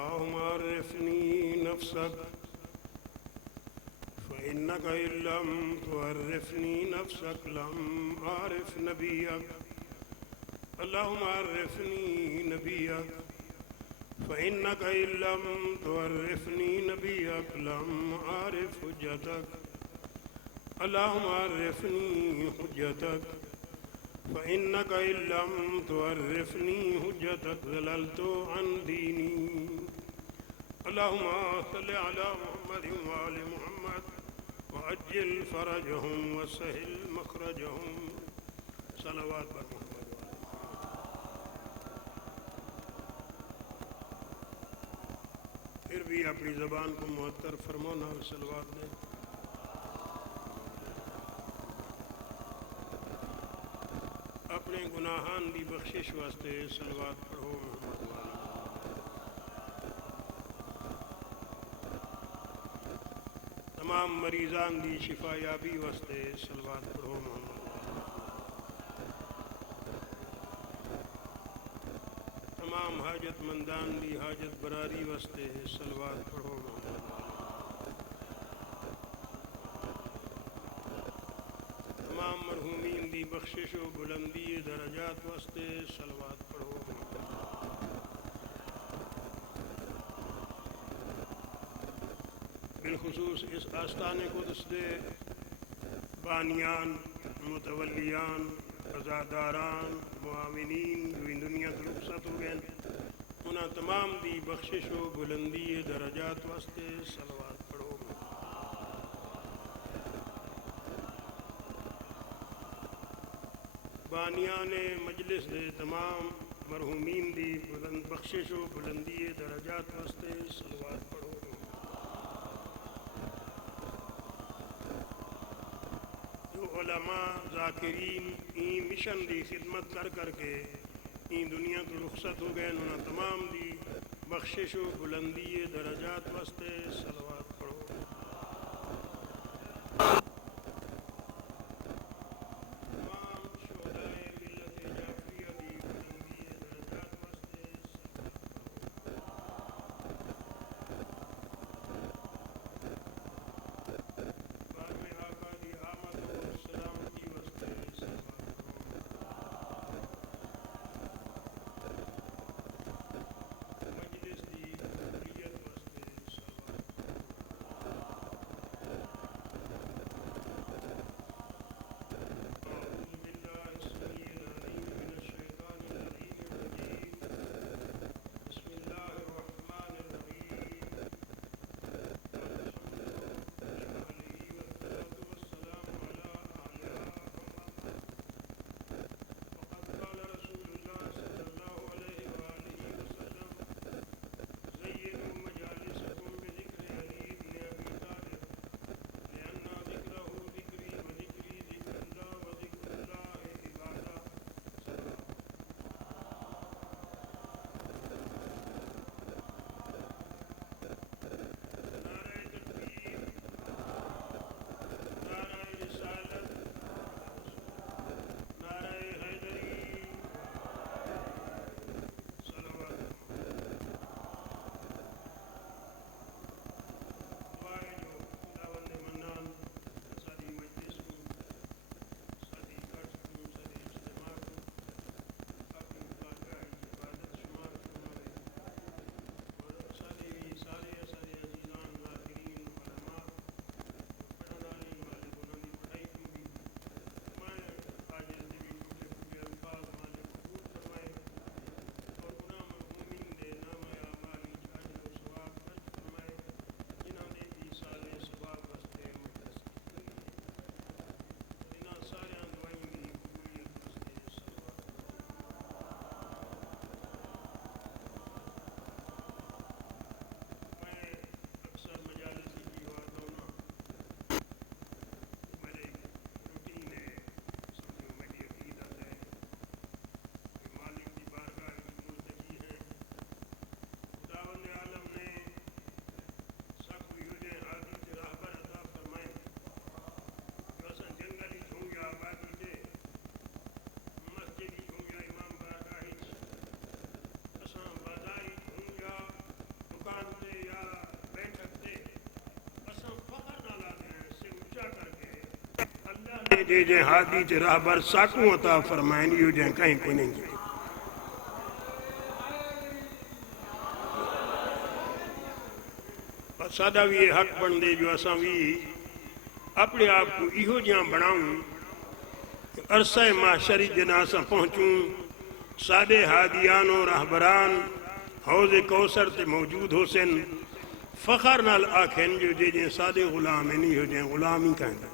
اللهم عرفني نفسك فإنك إن لم تعرفني نفسك لم أعرف نبيك. اللهم عرفني نبيك فإنك إن لم تعرفني نبيك لم أعرف حجتك. اللهم عرفني حجتك فإنك إن لم تعرفني حجتك ضللت عن ديني. اللهم صل على محمد وآل محمد وعجل فرجهم وسهل مخرجهم. صلوات پر محمد. پھر بھی اپنی زبان کو معطر فرمانا اور صلوات دیں. اپنے گناہان دی بخشش واسطے صلوات پڑھو محمد والا. تمام مریضان دی شفا یابی واسطے صلوات پڑھو محمد والا. تمام حاجت مندان دی حاجت براری واسطے صلوات پڑھو محمد والا. تمام مرحومین دی بخشش و بلندی درجات واسطے صلوات پڑھو محمد والا. بالخصوص اس آستان قدس دے بانیان، متولیان، عزاداران، معاونین جو ان دنیا تو رخصت ہو گئے انہاں تمام دی بخشش و بلندی درجات واسطے صلوات پڑھو. بانیان مجلس دے تمام مرحومین دی بلند بخشش و بلندی درجات واسطے صلوات پڑھو. علماء ذاکرین این مشن دی خدمت کر کر کے این دنیا تو رخصت ہو گئے انہوں تمام دی بخشش و بلندی درجات واسطے صلوات پڑھو. تمام شہدائے ملت جعفریہ دی بلندی درجات واسطے صلوات پڑھو. بارہویں آقا دی آمد و سلامتی واسطے صلوات پڑھو. مجلس دی قبولیت واسطے صلوات پڑھو. دے جے جے ہادی تے راہبر ساکوں عطا فرمائن یو جے کہیں کو نہیں جائے سادہ بھی یہ حق بن دے جو اساں بھی اپنے آپ کو ایہو جہاں بناؤں عرصہ معاشری جنا سے پہنچوں سادے ہادیان و راہبران حوض کوثر تے موجود ہو سن فخر نال آکھن جو جے جے سادے غلام ہیں نہیں ہو جائیں غلام ہی کہیں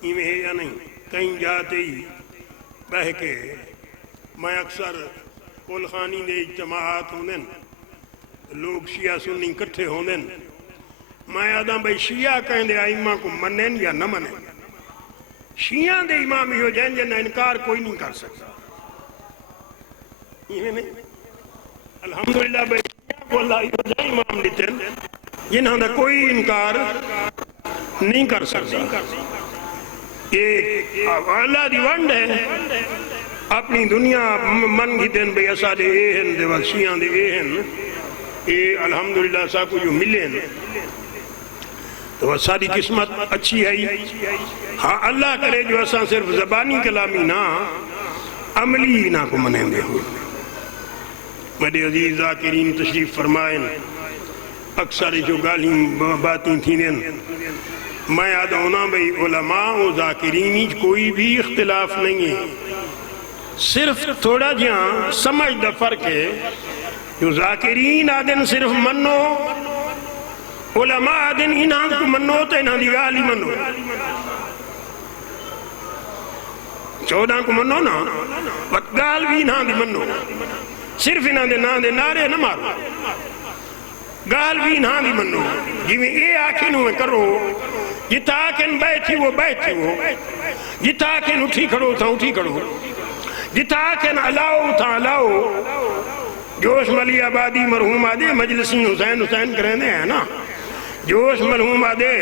ایویں ہے یا نہیں کہیں جاتے ہی بہ کے میں اکثر کولخانی دے اجتماعات ہوندن لوگ شیعہ سنی کٹھے ہوندن میں آدھا بھئی شیعہ کہیں دے آئمہ کو منن یا نہ منن شیعہ دے امام ہی ہو جائیں جنہ انکار کوئی نہیں کر سکتا یہ نہیں الحمدللہ بھئی شیعہ کو اللہ ہی ہو جائیں امام دیتن جنہاں دا کوئی انکار نہیں کر سکتا یہ اللہ دی ونڈ ہے اپنی دنیا من گی دن بھئی اسا دے اے ہیں دے وقت شیعہ دے اے ہیں اے الحمدللہ سا کو جو ملے ہیں تو وہ ساری قسمت اچھی ہے ہاں اللہ کرے جو اسا صرف زبانی کلامی نہ عملی نہ کو منیں دے ہوں میرے عزیز ذاکرین تشریف فرمائیں اکثر جو گالیں باتیں تھینیں میں یاد ہونا بھئی علماء و ذاکرین کوئی بھی اختلاف نہیں ہے صرف تھوڑا جہاں سمجھ دا فرق ہے جو ذاکرین آدن صرف منو علماء آدن انہاں کو منو تو انہاں دی گالی منو 14 کو منو نا وقت گال بھی انہاں دی منو صرف انہاں دے نعرے نہ مارو گال بھی انہاں دی منو جی میں اے آکھنوں میں کرو جتا آکھن بیٹھی وہ بیٹھی وہ جتا آکھن اٹھی کھڑو تھا اٹھی کھڑو جتا آکھن علاؤ تھا علاؤ جوش ملی آبادی مرحوم آدے مجلسی حسین حسین کرنے ہیں نا جوش مرحوم آدے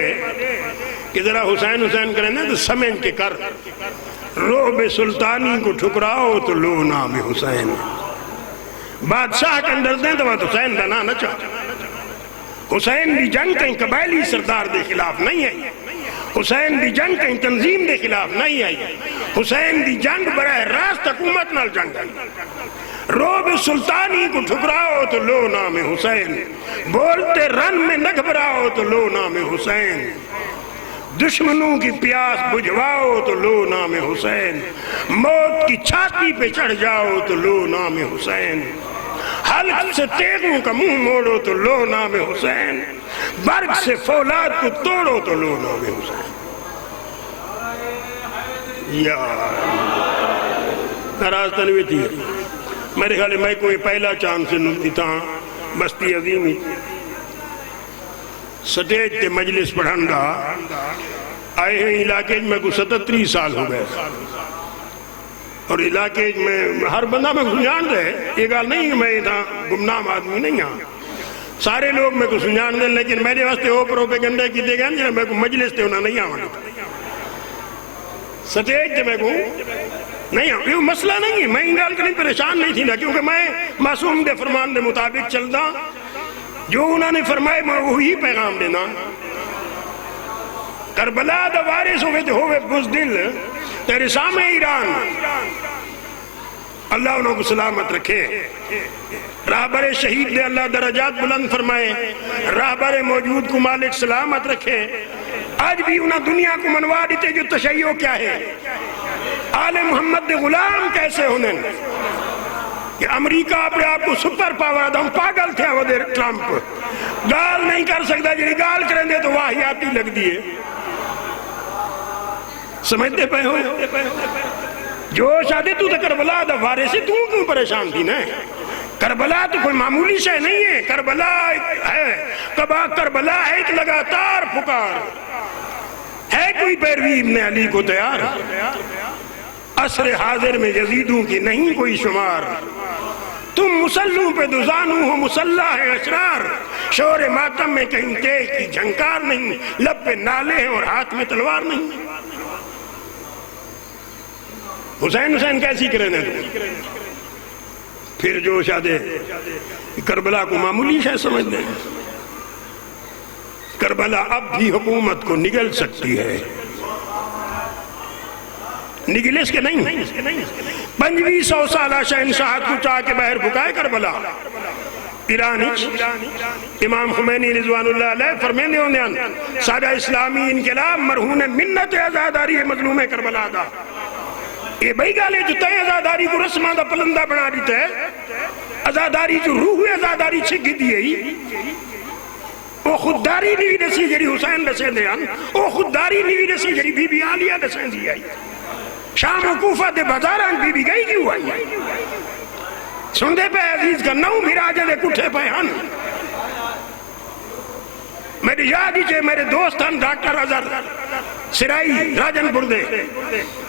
کہ ذرا حسین حسین کرنے تو سمجھ کے کر روب سلطانی کو ٹھکراؤ تو لو نام حسین بادشاہ کے اندر دیں تو حسین دا نہ چاہتا حسین دی جنگ کہیں قبائلی سردار دے خلاف نہیں آئی حسین دی جنگ کہیں تنظیم دے خلاف نہیں آئی حسین دی جنگ براہ راست حکومت نال جنگ آئی روب سلطانی کو ٹھکراؤ تو لو نام حسین بولتے رن میں نہ گھبراؤ تو لو نام حسین دشمنوں کی پیاس بجھواؤ تو لو نام حسین موت کی چھاتی پہ چڑھ جاؤ تو لو نام حسین حلق سے تیغوں کا منہ موڑو تو لو نام حسین برگ سے فولاد کو توڑو تو لو نام حسین یا ناراض تنوی تھی میرے خیال میں کوئی پہلا چاند سے نلتی تھا بستی عظیمی سٹیج تے مجلس پڑھنڈا آئے ہیں علاقے میں کو 37 سال ہو گئے اور علاقے میں ہر بندہ میں کو سنجان دے یہ گال نہیں کہ میں اتنا گمنام آدمی نہیں ہاں سارے لوگ میں کو سنجان دے لیکن میرے واسطے وہ پروپیگنڈا کی دے گئے جنہاں میں کو مجلس تے انہاں نہیں آوانا سٹیج تے میں کو نہیں آوانا یہ مسئلہ نہیں ہے میں انگال کریں پریشان نہیں تھی نا کیونکہ میں معصوم دے فرمان دے مطابق چلتا جو انہوں نے فرمائے میں وہی پیغام دینا کربلا دا وارث ہوئے بزدل تیرے سامنے ایران اللہ انہوں کو سلامت رکھے راہبر شہید دے اللہ درجات بلند فرمائے راہبر موجود کو مالک سلامت رکھے آج بھی انہوں دنیا کو منوا دیتے جو تشیع کیا ہے آل محمد دے غلام کیسے ہونے کہ امریکہ اپنے آپ کو سپر پاور دا ہم پاگل تھے وہ دے ٹرمپ گال نہیں کر سکتا جنہی گال کریں دے تو واحیاتی لگ دیئے سمجھتے پہ ہو جو شادی تو کربلا دا وارے سے تو کیوں پریشان تھی نا کربلا تو کوئی معمولی شے نہیں ہے کربلا ہے کربلا ہے ایک لگاتار پکار ہے کوئی پیروی ابن علی کو تیار عصر حاضر میں یزیدوں کی نہیں کوئی شمار تم مسلحوں پہ دزانوں ہو مسلح ہے اشرار شور ماتم میں کہیں تیز کی جھنکار نہیں لب پہ نالے ہیں اور ہاتھ میں تلوار نہیں حسین کیسی کریں پھر جو شادے کربلا کو معمولی شے سمجھ دیں کربلا اب بھی حکومت کو نگل سکتی ہے. نگلے اس کے نہیں 2500 سالہ شہنشاہت کو چاہ کے بہر بکائے کربلا. ایرانی امام خمینی رضوان اللہ علیہ فرمیندے ہوندے سادہ اسلامی انقلاب مرہون منت ازاداری مظلوم کربلا دا. یہ بھئی گالے جو تے ازاداری کو رسمہ دا پلندہ بنا دیتا ہے. ازاداری جو روح ازاداری چھگی دیئی وہ خودداری نہیں دسی جڑی حسین دسیں دے ہن. وہ خودداری نہیں دسی جڑی بی بی عالیہ دسیں دی آئی. شام و کوفہ دے بازاران بی بی گئی کیوں آئی؟ سن دے پہ عزیز کا نو بھراجے دے کٹھے پہ ہن. میری یاد ہی چھے میرے دوست ہن ڈاکٹر اظہر سرائی راجن پردے.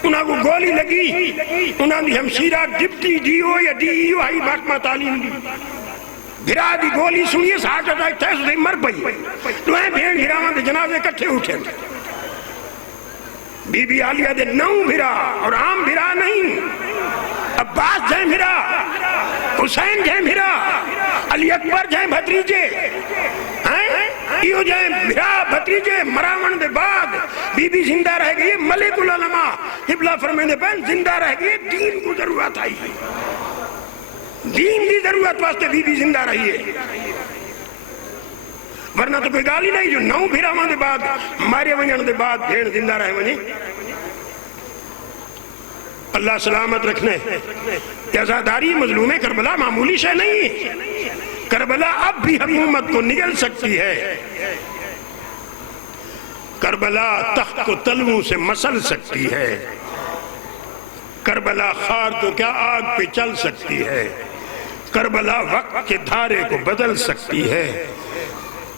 انہاں کو گولی لگی. انہاں دی ہمشیرہ ڈپٹی ڈی او یا ڈی ای او آئی محکمہ تعلیم دی. بھرا دی گولی سنیے ہارٹ اٹیک تھا اس دے مر پئی. دوئیں بھین بھراوان دے جنازے کٹھے اٹھے. بی بی عالیہ دے نو بھرا اور عام بھرا نہیں. عباس جائیں بھرا، حسین جائیں بھرا، علی اکبر جائیں بھتریجے، ایو جائیں بھرا بھتریجے. مراون دے بعد بی بی زندہ رہ گئی. ملک العلماء قبلہ فرمیندے پہن زندہ رہ گئی. دین کو ضرورت آئی ہے. دین دی ضرورت واسطے بی بی زندہ رہی ہے. ورنہ تو کوئی گالی نہیں جو نو بھیراوان دے بعد مارے ونجن دے بعد بھیڑ زندہ رہے ونی. اللہ سلامت رکھنے. ازاداری مظلوم کربلا معمولی شے نہیں. کربلا اب بھی حکومت کو نگل سکتی ہے. کربلا تخت کو تلووں سے مسل سکتی ہے. کربلا خار تو کیا آگ پہ چل سکتی ہے. کربلا وقت کے دھارے کو بدل سکتی ہے.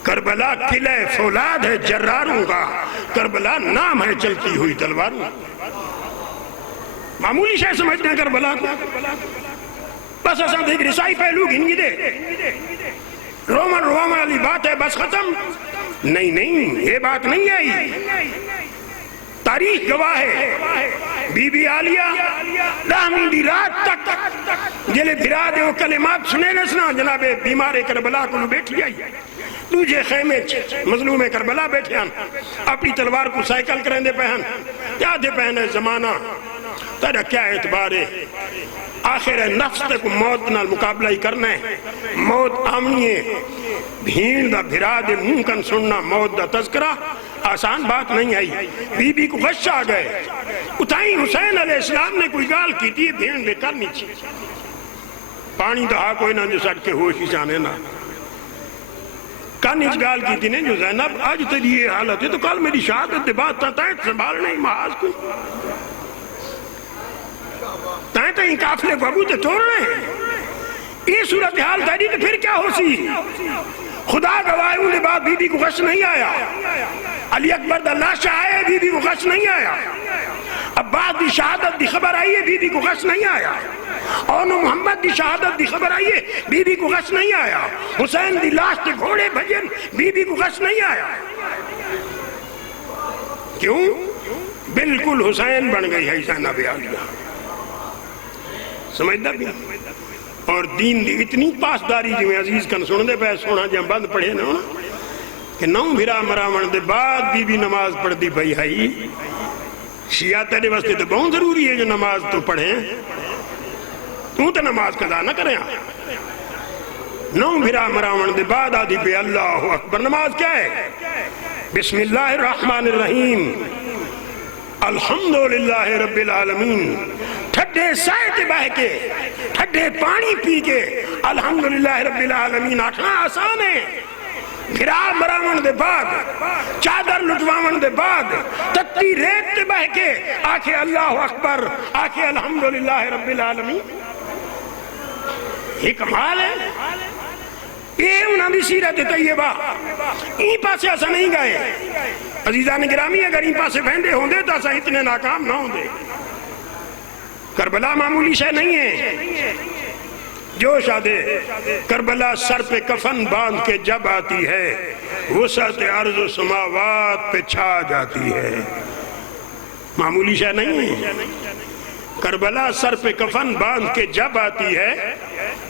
کربلا قلعہ فولاد ہے جراروں کا. کربلا نام ہے چلتی ہوئی تلواروں. معمولی شے سمجھتے ہیں کربلا کو. بس ایسا دیکھ رسائی پہلو گھنگی دے رومن والی بات ہے بس ختم. نہیں یہ بات نہیں آئی. تاریخ گواہ ہے بی بی عالیہ 10ویں دی رات تک جلے بھرا دے وہ کلمات سنے نسنا جناب بیمار کربلا کو بیٹھی آئی. دوجے خیمے مظلوم کربلا بیٹھے ہن. اپنی تلوار کو سائیکل کریں دے پہن. کیا دے پہنے زمانہ تیرا کیا اعتبار ہے. آخر نفس تے کو موت نال مقابلہ ہی کرنا ہے. موت آمنی ہے. بھین دا بھرا دے منہ کن سننا موت دا تذکرہ آسان بات نہیں آئی. بی بی کو غش آ گئے. اتائیں حسین علیہ السلام نے کوئی گال کی تھی بھین لے کرنی چی. پانی دہا کوئی نہ جو سڑ کے ہوش ہی جانے نہ. کانیچ گال کی تھی نے جو زینب آج تیری یہ حالت ہے تو کل میری شہادت دے بات تائیں سنبھال نہیں محاذ کو. تائیں کافلے کو ابو تے توڑ رہے ہیں. یہ صورتحال تیری تو پھر کیا ہو سی. خدا گواہوں نے بعد بی بی کو غش نہیں آیا. علی اکبر دا لاشا آئے بی بی کو غش نہیں آیا. عباس دی شہادت دی خبر آئی ہے بی بی کو غش نہیں آیا. اونو محمد دی شہادت دی خبر آئی ہے بی بی کو غش نہیں آیا. حسین دی لاش تے گھوڑے بھجن بی بی کو غش نہیں آیا. کیوں؟ بالکل حسین بن گئی ہے زینب عالیہ. سمجھتا بھی اور دین دی اتنی پاسداری جو عزیز کن سن دے پہ سونا جہاں بند پڑھے نا کہ نو بھرا مراون دے بعد بی بی نماز پڑھ دی بھائی ہائی. شیعہ تیرے واسطے تو بہت ضروری ہے جو نماز تو پڑھیں. تو تے نماز قضا نہ کریں. نو بھرا مراون دے بعد آدھی پہ اللہ اکبر. نماز کیا ہے؟ بسم اللہ الرحمن الرحیم الحمدللہ رب العالمین. ٹھڈے سائے تے بہ کے ٹھڈے پانی پی کے الحمدللہ رب العالمین آٹھنا آسان ہے. بھرا مراون دے بعد چادر لٹواون دے بعد تتی ریت تے بہ کے آکھے اللہ اکبر آکھے الحمدللہ رب العالمین. یہ کمال ہے. یہ انہوں نے سیرت طیبہ این پاسے ایسا نہیں گئے. عزیزان گرامی اگر این پاسے بہندے ہوں دے تو ایسا اتنے ناکام نہ ہوں دے. کربلا معمولی شے نہیں ہے. جوش آدے کربلا سر پہ کفن باندھ کے جب آتی ہے وسعت ارض و سماوات پہ چھا جاتی ہے. معمولی شے نہیں ہے. کربلا سر پہ کفن باندھ کے جب آتی ہے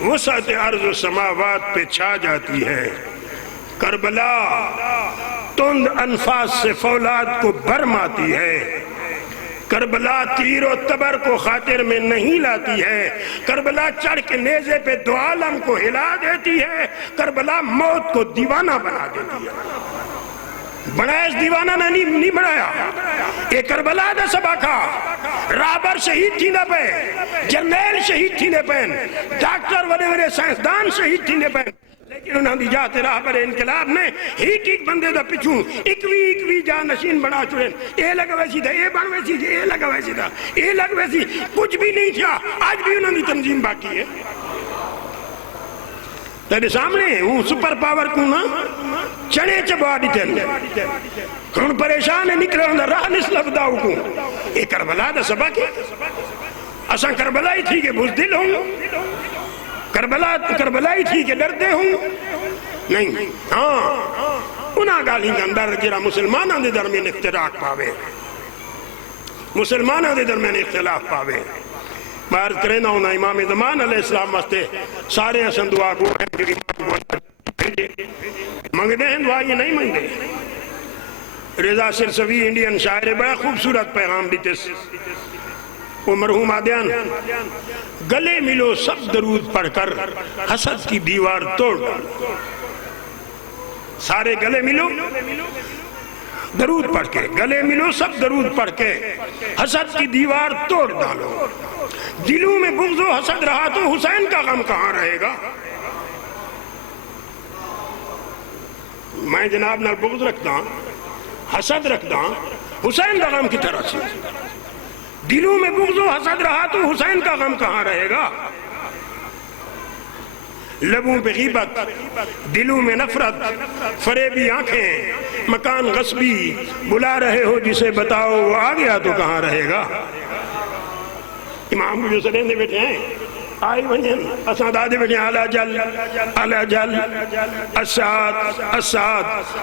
وسعت ارض و سماوات پہ چھا جاتی ہے. کربلا تند انفاس سے فولاد کو برم آتی ہے، کربلا تیر و تبر کو خاطر میں نہیں لاتی ہے، کربلا چڑھ کے نیزے پہ دو عالم کو ہلا دیتی ہے، کربلا موت کو دیوانہ بنا دیتی ہے۔ بنایا اس دیوانہ نے نہیں بنایا، یہ کربلا دا سباکا رابر شہید تھی نہ پہ، جرنیل شہید تھی نہ پہ، ڈاکٹر وڈے وڈے سائنسدان شہید تھی نہ پہ، لیکن انہوں نے جاتے راہ پر انقلاب نے ایک بندے دا پچھوں اکوی جانشین بنا چڑھیں، اے لگ ویسی تھا، اے بن ویسی تھا، اے لگ ویسی تھا، اے لگ ویسی، کچھ بھی نہیں تھا، آج بھی انہوں نے تنظیم باقی ہے۔ تیرے سامنے وہ سپر پاور کو نا چنے چبا دیتے ہیں، ہن پریشان نکلے ہوں راہ نسلف داؤ کو، اے کربلا دا سبق ہے، اساں کربلا ہی تھی کہ بزدل ہوں، کربلا ہی تھی کہ ڈردے ہوں، نہیں، ہاں انہاں گالی کا اندر جرا مسلمانوں دے درمیان اختلاف پاوے، مسلمانوں دے درمیان اختلاف پاوے۔ بار کرنا ہونا امام زمان علیہ السلام واسطے سارے اسن دعا کو منگتے ہیں، دعا یہ نہیں منگتے۔ رضا سرسوی انڈین شاعر بڑا خوبصورت پیغام دیتے، وہ مرحوم آدیان، گلے ملو سب درود پڑھ کر حسد کی دیوار توڑ ڈالو، سارے گلے ملو درود پڑھ کے، گلے ملو سب درود پڑھ کے حسد کی دیوار توڑ ڈالو، دلوں میں بغض و حسد رہا تو حسین کا غم کہاں رہے گا؟ میں جناب نال بغض رکھتا ہوں، حسد رکھتا ہوں، حسین کا غم کی طرح سے، دلوں میں بغض و حسد رہا تو حسین کا غم کہاں رہے گا؟ لبوں پہ غیبت، دلوں میں نفرت، فریبی آنکھیں، مکان غصبی، بلا رہے ہو جسے بتاؤ وہ آ گیا تو کہاں رہے گا؟ امام کو جو سڑیں دے بیٹھے ہیں آئی ونجن اساں دادے بیٹھے ہیں علا جل اساد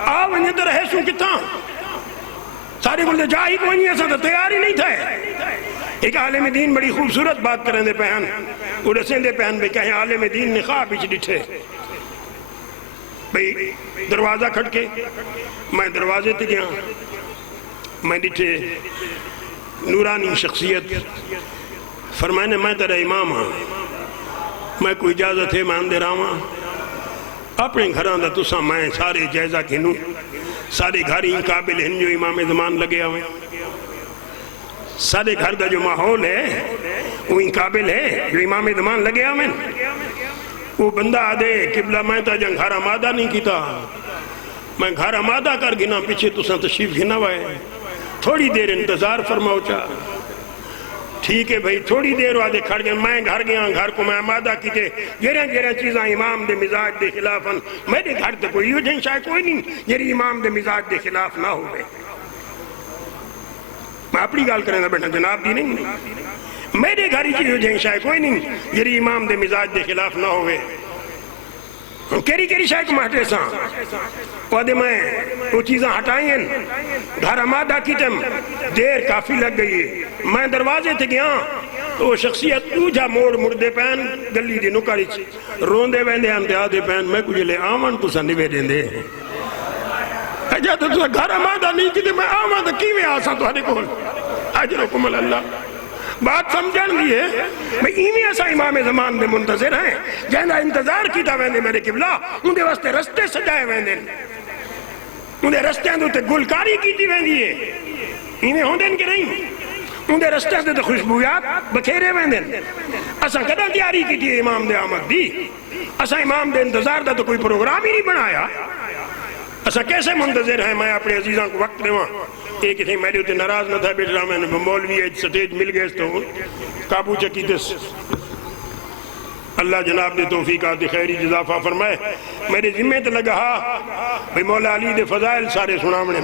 آ ونجن تو رہے سو کتاں ساری بولتے جاہی کو ونجن اساں تو تیاری نہیں تھا۔ ایک عالم دین بڑی خوبصورت بات کریں دے پہن اڑسیں دے پہن بھی کہیں عالم دین نے خواب بیچ ڈٹھے بھئی دروازہ کھٹ کے میں دروازے تے گیا، میں ڈٹھے نورانی شخصیت، فرمائے نے میں تیرا امام ہاں، میں کوئی اجازت ہے میں اندر آواں اپنے گھران دا تساں میں سارے جائزہ کھنوں، سارے گھر ہی قابل ہیں جو امام زمان لگے ہوئے، سارے گھر دا جو ماحول ہے وہ ہی قابل ہے جو امام زمان لگے ہوئے۔ وہ بندہ آدھے قبلہ میں تا جنگ گھر آمادہ نہیں کیتا، میں گھر آمادہ کر گنا پیچھے تساں تشریف گھنا ہوئے، تھوڑی دیر انتظار فرماؤ چاہ، ٹھیک ہے بھئی تھوڑی دیر وعدے کھڑ گئے، میں گھر گیا، گھر کو میں آمادہ کیتے گیرہ چیزاں امام دے مزاج دے خلاف ہیں، میرے گھر تے کوئی یوں شاید کوئی نہیں جیری امام دے مزاج دے خلاف نہ ہوئے۔ میں اپنی گال کریں گا بیٹھا جناب دی نہیں، میرے گھر ہی یوں شاید کوئی نہیں جیری امام دے مزاج دے خلاف نہ ہوئے۔ کیری شاید کو مہٹے ساں وعدے میں وہ چیزاں ہٹائیں گھر آمادہ کیتم، دیر کافی لگ گئی ہے، میں دروازے تھے گیا تو وہ شخصیت اوجھا موڑ دے پین گلی دی نکاری روندے ویندے انتہا دے پین میں کچھ لے آمان تو سنوے دیں دے اجا تو گھر آمادہ نہیں کیتے میں آمان تو کیویں آسان تو ہرے کول اجرکم اللہ بات سمجھن دی ہے میں ایمی ایسا امام زمان دے منتظر ہیں جہاں انتظار کیتا ویندے میرے قبلہ ان دے واسطے رستے سجائے ویندے ان دے رستے اندھو تے گلکاری کیتی ویندی ہے ایمی ہوندے ان کے نہیں ان دے رستے اندھو تے خوشبویات بکھیرے ویندے اساں کدھا تیاری کیتی ہے امام دے آمد دی اساں امام دے انتظار دا تو کوئی پروگرام ہی نہیں بنایا اساں کیسے منتظر ہیں میں اپنے عزیزاں کو وقت دیواں ایک تھی میرے ہوتے ناراض نہ تھا بیٹھ رہا میں نے مولوی سٹیج مل گئے تو قابو چکی دس اللہ جناب نے توفیقات خیری جزافہ فرمائے میرے ذمہ تے لگا بھئی مولا علی دے فضائل سارے سنامنے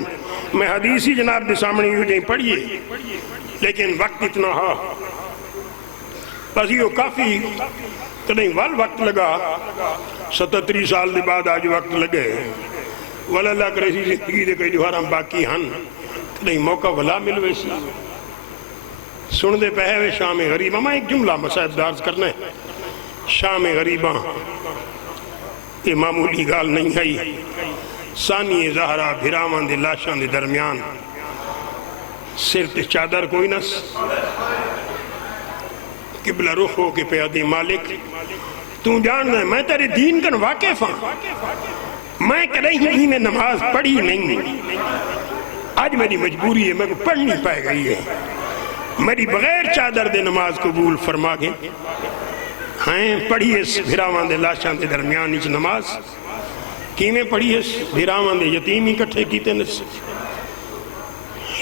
میں حدیثی جناب دے سامنے یوں جائیں پڑھئے لیکن وقت اتنا ہا بس یہ کافی کدیں وال وقت لگا 77 سال دے بعد آج وقت لگے والا اللہ کرے سی زندگی دے کئی دوہارا باقی ہن نہیں موقع ولا ملوے سی سن دے پہوے شام غریبہ میں ایک جملہ مسائب دارز کرنا ہے شام غریبہ یہ معمولی گال نہیں ہے سانی زہرا بھراواں دے لاشاں دے درمیان سر تے چادر کوئی نس قبلہ رخ ہو کے پہ آدھی مالک تو جاننا ہے میں تیرے دین کن واقف ہاں میں کہیں میں نماز پڑھی نہیں آج میری مجبوری ہے میں کو پڑھنی پائے گئی ہے میری بغیر چادر دے نماز قبول فرما گئے ہائیں پڑھی اس بھراواں دے لاشاں دے درمیان اچ نماز کی میں پڑھی اس بھراواں دے یتیمی کٹھے کیتے نس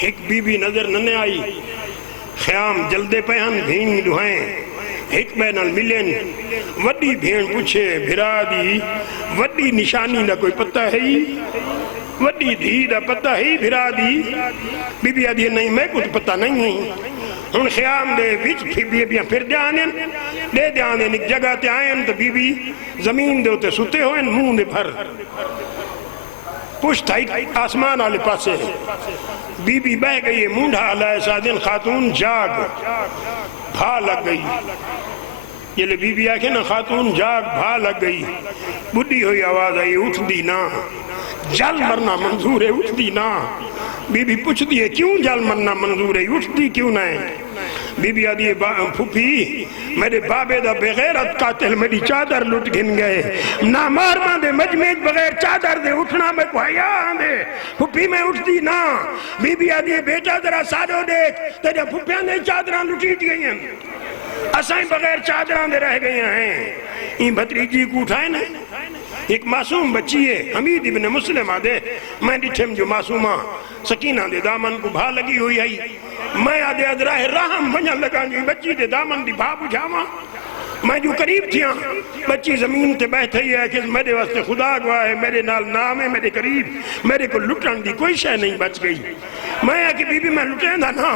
ایک بی بی نظر ننے آئی خیام جلدے پہن بھین دہائیں ایک بینال ملین وڈی بھین پوچھے بھرا دی وڈی نشانی دا کوئی پتہ ہے وڈی دھی دا پتہ ہے بھرا دی بی بی آدھی نہیں میں کچھ پتہ نہیں ان خیام دے وچ بی بی پھر دے دیانین ایک جگہ تے آئین تو بی بی زمین دے ہوتے ستے ہوئے منہ دے بھر پشت آسمان آلے پاسے بی بی بہ گئی مونڈھا علیہ سادن خاتون جاگ بھا لگ گئی یہ لے بی بی آکھے نا خاتون جاگ بھا لگ گئی بڑھی ہوئی آواز آئی اٹھ دی نا جل مرنا منظور ہے اٹھ دی نا بی بی پوچھ دی ہے کیوں جل مرنا منظور ہے اٹھ دی کیوں نہ ہے بی بی آدھی پھوپھی میرے بابے دا بغیرت قاتل میری چادر لٹ گھن گئے نا مارمان دے مجمیج بغیر چادر دے اٹھنا میں کو حیا آندے پھوپھی میں اٹھ دی نا بی بی آدھی بیٹا ذرا سادو دیکھ تیرے پھوپیاں دے چادران لٹیٹ گئی ہیں اسائیں بغیر چادران دے رہ گئی ہیں این بھتریجی کو اٹھائے نا ایک معصوم بچی ہے حمید ابن مسلم آدھے میں ڈٹھم جو معصومہ سکینہ دے دامن کو بھا لگی ہوئی آئی میں آدھے ادراہ رحم بنیا لگا جو بچی دے دامن دی بھا بجھاواں میں جو قریب تھیاں بچی زمین تے بیٹھ ہے کہ میرے واسطے خدا گواہ ہے میرے نال نام ہے میرے قریب میرے کو لٹن دی کوئی شے نہیں بچ گئی میں آکے بی بی میں لٹیں دا نا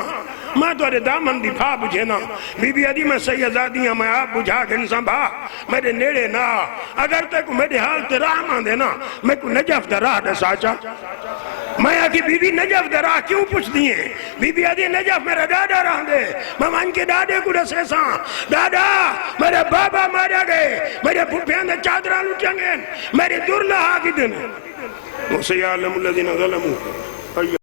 میں تو دامن دی بھا بجھے نا بی بی آدھی میں سیدادی ہوں میں آپ بجھا کے انسان بھا میرے نیڑے نا اگر تے کو میرے حال تے راہ مان دے نا میں کو نجف دا راہ دا ساچا میں آکے بی بی نجف دا راہ کیوں پوچھ دیئے بی بی آدھی نجف میرا دادا راہ دے میں مان کے دادے کو رسے ساں دادا میرے بابا مارا گئے میرے پھوپیاں دے چادران لٹیں گے میرے دور لہا کی دن وَسَيَعْلَمُ الَّذِينَ ظَلَمُوا